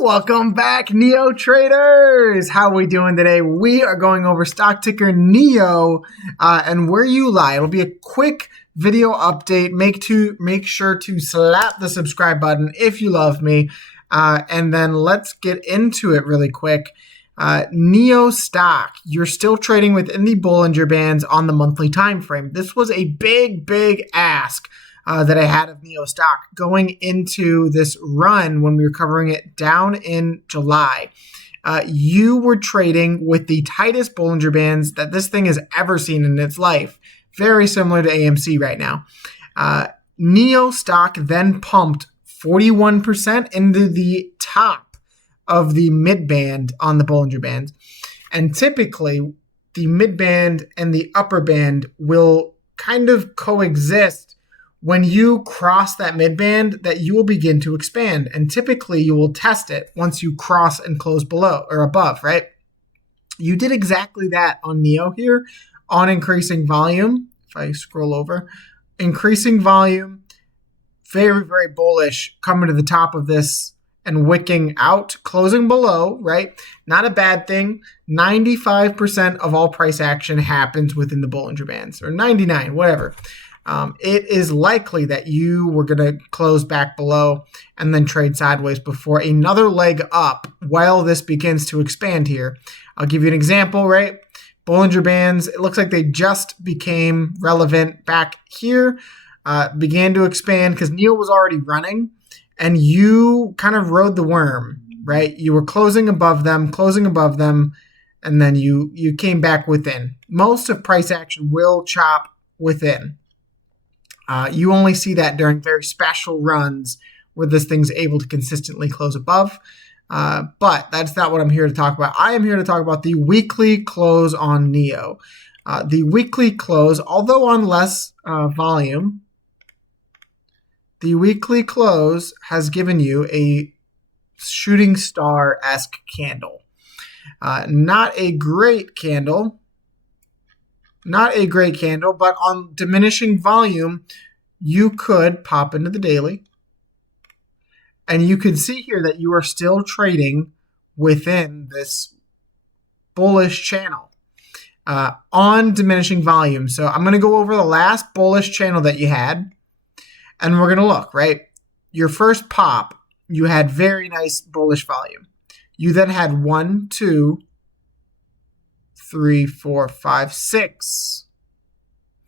Welcome back, Neo traders. How are we doing today? We are going over stock ticker Neo and where you lie. It'll be a quick video update. Make sure to slap the subscribe button if you love me, and then let's get into it really quick. Neo stock, you're still trading within the Bollinger Bands on the monthly time frame. This was a big ask that I had of Neo stock going into this run when we were covering it down in July. You were trading with the tightest Bollinger Bands that this thing has ever seen in its life. Very similar to AMC right now. Neo stock then pumped 41% into the top of the mid band on the Bollinger Bands. And typically, the mid band and the upper band will kind of coexist. When you cross that midband, that you will begin to expand. And typically you will test it once you cross and close below or above, right? You did exactly that on Neo here on increasing volume. If I scroll over, increasing volume, very bullish, coming to the top of this and wicking out, closing below, right? Not a bad thing. 95% of all price action happens within the Bollinger Bands, or 99, whatever. It is likely that you were going to close back below and then trade sideways before another leg up while this begins to expand here. I'll give you an example, right? Bollinger Bands, it looks like they just became relevant back here, began to expand because Neo was already running and you kind of rode the worm, right? You were closing above them, and then you came back within. Most of price action will chop within. You only see that during very special runs where this thing's able to consistently close above. But that's not what I'm here to talk about. I am here to talk about the weekly close on Neo. The weekly close, although on less volume, the weekly close has given you a shooting star-esque candle. Not a great candle, but on diminishing volume, you could pop into the daily and you can see here that you are still trading within this bullish channel on diminishing volume. So I'm going to go over the last bullish channel that you had and we're going to look, right? Your first pop, you had very nice bullish volume. You then had 1, 2, 3, 4, 5, 6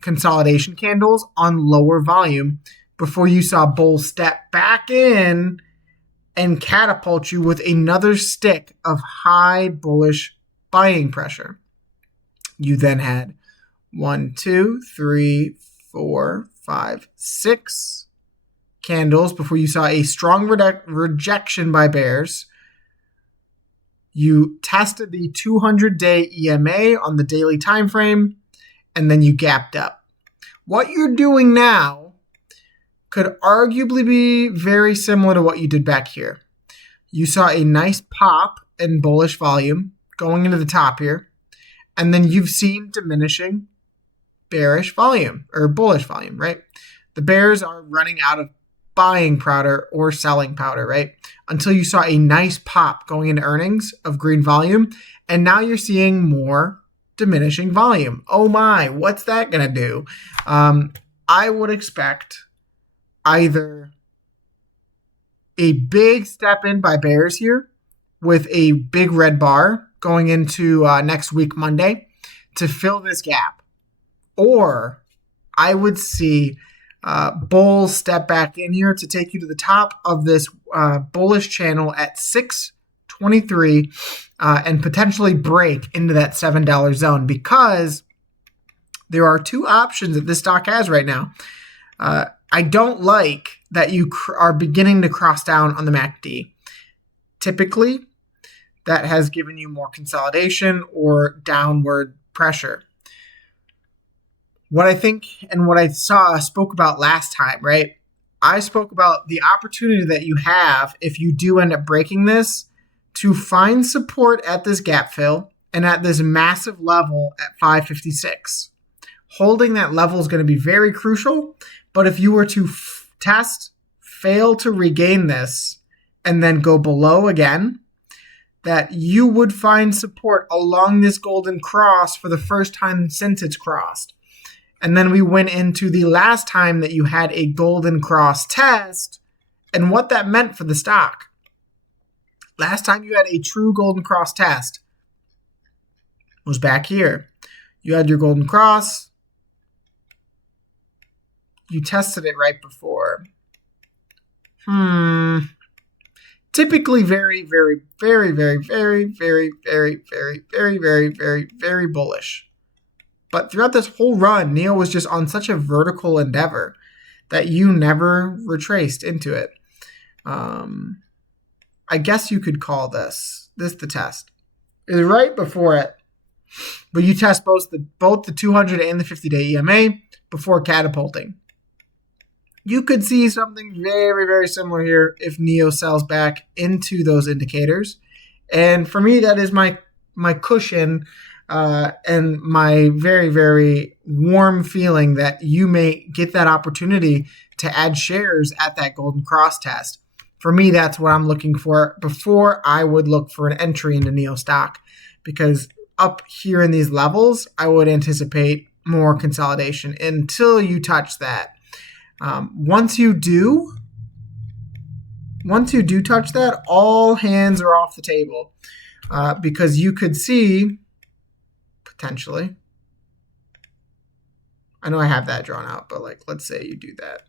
consolidation candles on lower volume before you saw bull step back in and catapult you with another stick of high bullish buying pressure. You then had 1, 2, 3, 4, 5, 6 candles before you saw a strong rejection by bears. You tested the 200-day EMA on the daily time frame, and then you gapped up. What you're doing now could arguably be very similar to what you did back here. You saw a nice pop in bullish volume going into the top here, and then you've seen diminishing bearish volume, or bullish volume, right? The bears are running out of buying powder or selling powder, right? Until you saw a nice pop going into earnings of green volume, and now you're seeing more diminishing volume. Oh my, what's that going to do? I would expect either a big step in by bears here with a big red bar going into next week, Monday, to fill this gap. Or I would see bulls step back in here to take you to the top of this bullish channel at 623 and potentially break into that $7 zone, because there are two options that this stock has right now. I don't like that you are beginning to cross down on the MACD. Typically, that has given you more consolidation or downward pressure. What I think and what I spoke about last time, right? I spoke about the opportunity that you have if you do end up breaking this to find support at this gap fill and at this massive level at 556. Holding that level is going to be very crucial, but if you were to fail to regain this and then go below again, that you would find support along this golden cross for the first time since it's crossed. And then we went into the last time that you had a golden cross test and what that meant for the stock. Last time you had a true golden cross test was back here. You had your golden cross. You tested it right before. Typically very, very, very, very, very, very, very, very, very, very, very, very bullish. But throughout this whole run, NIO was just on such a vertical endeavor that you never retraced into it. I guess you could call this the test. It was right before it, but you test both the 200 and the 50-day EMA before catapulting. You could see something very, very similar here if NIO sells back into those indicators. And for me, that is my cushion and my very, very warm feeling that you may get that opportunity to add shares at that golden cross test. For me, that's what I'm looking for before I would look for an entry into NIO stock, because up here in these levels, I would anticipate more consolidation until you touch that. Once you do touch that, all hands are off the table because you could see potentially. I know I have that drawn out, but like, let's say you do that.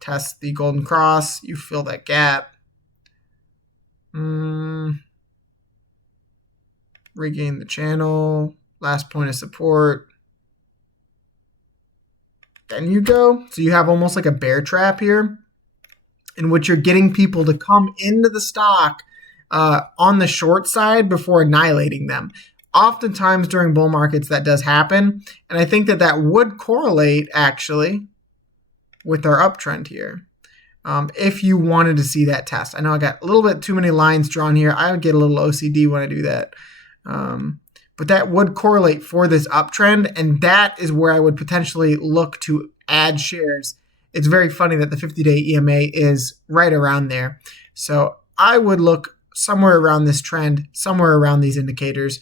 Test the golden cross, you fill that gap. Regain the channel, last point of support. Then you go. So you have almost like a bear trap here in which you're getting people to come into the stock on the short side before annihilating them. Oftentimes during bull markets that does happen. And I think that would correlate actually with our uptrend here. If you wanted to see that test. I know I got a little bit too many lines drawn here. I would get a little OCD when I do that. But that would correlate for this uptrend, and that is where I would potentially look to add shares. It's very funny that the 50-day EMA is right around there. So I would look somewhere around this trend, somewhere around these indicators.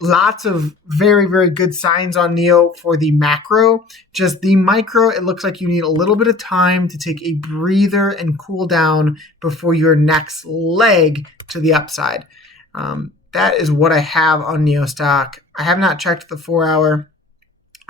Lots of very, very good signs on NIO for the macro. Just the micro, it looks like you need a little bit of time to take a breather and cool down before your next leg to the upside. That is what I have on NIO stock. I have not checked the 4-hour.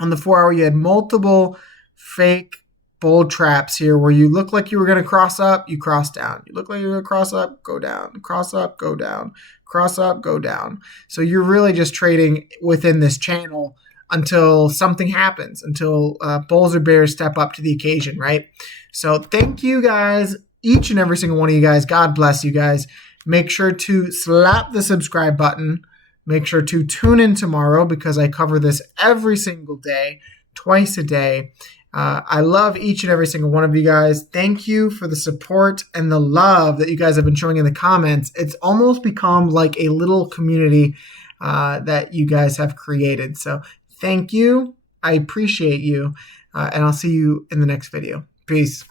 On the 4-hour, you had multiple fake bull traps here where you look like you were going to cross up, you cross down. You look like you're going to cross up, go down. Cross up, go down. Cross up, go down. So you're really just trading within this channel until something happens, until bulls or bears step up to the occasion, right? So thank you guys, each and every single one of you guys. God bless you guys. Make sure to slap the subscribe button. Make sure to tune in tomorrow because I cover this every single day, twice a day. I love each and every single one of you guys. Thank you for the support and the love that you guys have been showing in the comments. It's almost become like a little community that you guys have created. So thank you. I appreciate you. And I'll see you in the next video. Peace.